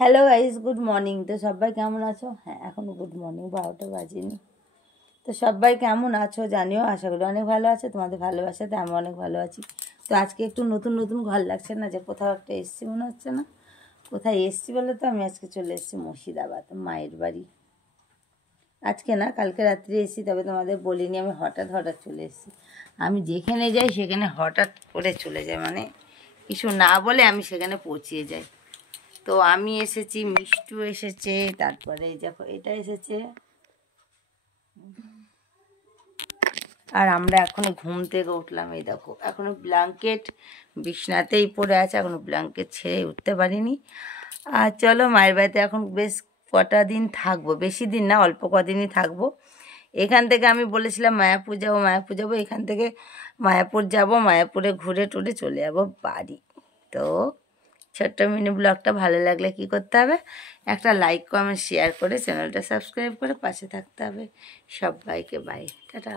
Hello guys, good morning. তো সবাই কেমন আছো? হ্যাঁ, এখনো গুড মর্নিং, 12টা বাজেনি। তো সবাই কেমন আছো জানিও, আশা করি অনেক ভালো আছে। তোমাদের ভালোবাসাতে আমি অনেক ভালো আছি। তো আজকে একটু নতুন নতুন ঘর লাগছে না, যে কোথাও একটা এসছি মনে হচ্ছে না? কোথায় এসছি বলে তো আমি আজকে চলে এসেছি মুর্শিদাবাদ, মায়ের বাড়ি। আজকে না, কালকে রাত্রে এসেছি, তবে তোমাদের বলিনি। আমি হঠাৎ হঠাৎ চলে এসেছি। আমি যেখানে যাই সেখানে হঠাৎ করে চলে যাই, মানে কিছু না বলে আমি সেখানে পৌঁছিয়ে যাই। তো আমি এসেছি, মিষ্টু এসেছে, তারপরে দেখো এটা এসেছে, আর আমরা এখনো ঘুম থেকে উঠলাম। এই দেখো এখনো ব্ল্যাঙ্কেট বিছনাতেই পড়ে আছে, এখনো ব্ল্যাঙ্কেট ছেড়ে উঠতে পারিনি। আর চলো, মায়ের বাড়িতে এখন বেশ কটা দিন থাকবো, বেশি দিন না, অল্প কদিনই থাকবো। এখান থেকে আমি বলেছিলাম মায়াপুর যাবো, মায়াপুর যাবো, এখান থেকে মায়াপুর যাব, মায়াপুরে ঘুরে টুরে চলে যাবো বাড়ি। তো ছোট্ট মিনি ব্লগটা ভালো লাগলে কি করতে হবে? একটা লাইক কমেন্ট শেয়ার করে চ্যানেলটা সাবস্ক্রাইব করে পাশে থাকতে হবে। সবাইকে বাই, টাটা।